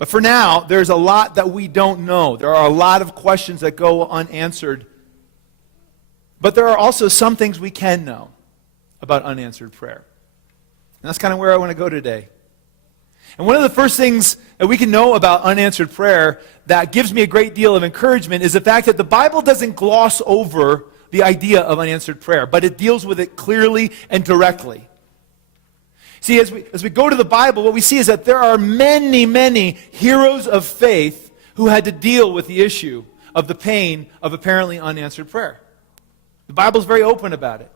But for now, there's a lot that we don't know. There are a lot of questions that go unanswered. But there are also some things we can know about unanswered prayer. And that's kind of where I want to go today. And one of the first things that we can know about unanswered prayer that gives me a great deal of encouragement is the fact that the Bible doesn't gloss over the idea of unanswered prayer, but it deals with it clearly and directly. See, as we go to the Bible, what we see is that there are many, many heroes of faith who had to deal with the issue of the pain of apparently unanswered prayer. The Bible's very open about it.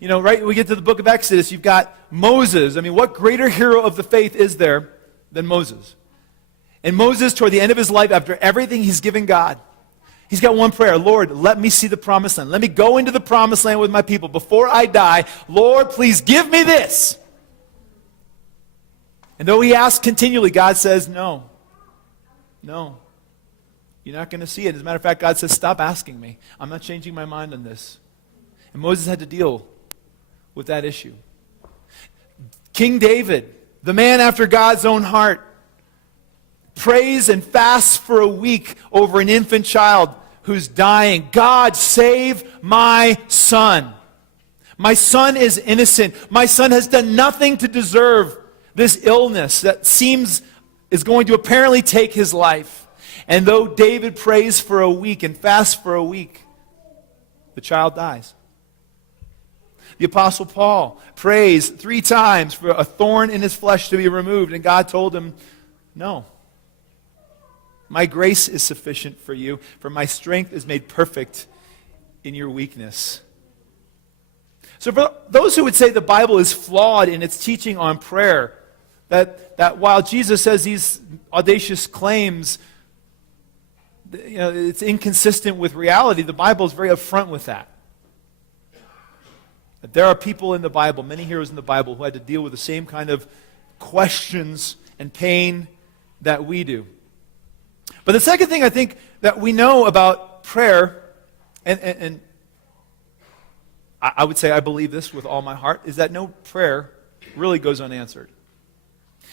You know, right, we get to the book of Exodus, you've got Moses. I mean, what greater hero of the faith is there than Moses? And Moses, toward the end of his life, after everything he's given God, he's got one prayer: Lord, let me see the promised land. Let me go into the promised land with my people. Before I die, Lord, please give me this. And though he asks continually, God says, no, you're not going to see it. As a matter of fact, God says, stop asking me. I'm not changing my mind on this. And Moses had to deal with that issue. King David, the man after God's own heart, prays and fasts for a week over an infant child who's dying. God, save my son. My son is innocent. My son has done nothing to deserve this illness that seems is going to apparently take his life. And though David prays for a week and fasts for a week, the child dies. The Apostle Paul prays 3 times for a thorn in his flesh to be removed, and God told him, no. My grace is sufficient for you, for my strength is made perfect in your weakness. So for those who would say the Bible is flawed in its teaching on prayer, that while Jesus says these audacious claims, you know, it's inconsistent with reality, the Bible is very upfront with that. That there are people in the Bible, many heroes in the Bible, who had to deal with the same kind of questions and pain that we do. But the second thing I think that we know about prayer, and I would say I believe this with all my heart, is that no prayer really goes unanswered.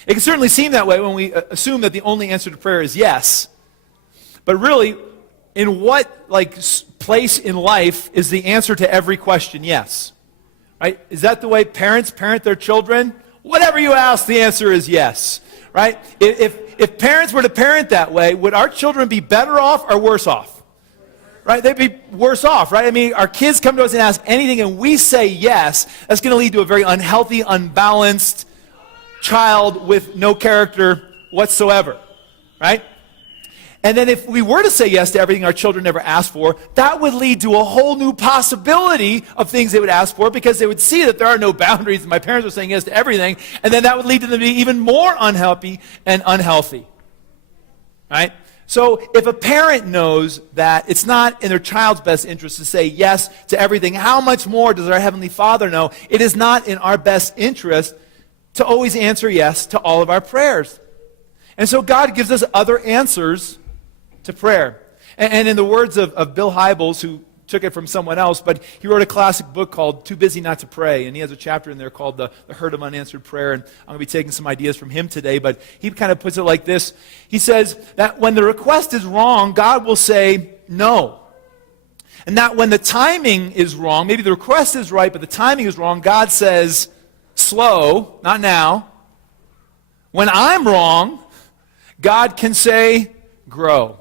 It can certainly seem that way when we assume that the only answer to prayer is yes. But really, in what place in life is the answer to every question yes? Right? Is that the way parents parent their children? Whatever you ask, the answer is yes. Right? If parents were to parent that way, would our children be better off or worse off? Right? They'd be worse off, right? I mean, our kids come to us and ask anything and we say yes, that's going to lead to a very unhealthy, unbalanced child with no character whatsoever. Right? And then if we were to say yes to everything our children never asked for, that would lead to a whole new possibility of things they would ask for, because they would see that there are no boundaries and my parents are saying yes to everything, and then that would lead to them to be even more unhappy and unhealthy. Right? So if a parent knows that it's not in their child's best interest to say yes to everything, how much more does our Heavenly Father know it is not in our best interest to always answer yes to all of our prayers? And so God gives us other answers to prayer. And in the words of Bill Hybels, who took it from someone else, but he wrote a classic book called Too Busy Not to Pray, and he has a chapter in there called The Hurt of Unanswered Prayer, and I'm going to be taking some ideas from him today, but he kind of puts it like this. He says that when the request is wrong, God will say no. And that when the timing is wrong, maybe the request is right, but the timing is wrong, God says, slow, not now. When I'm wrong, God can say, grow.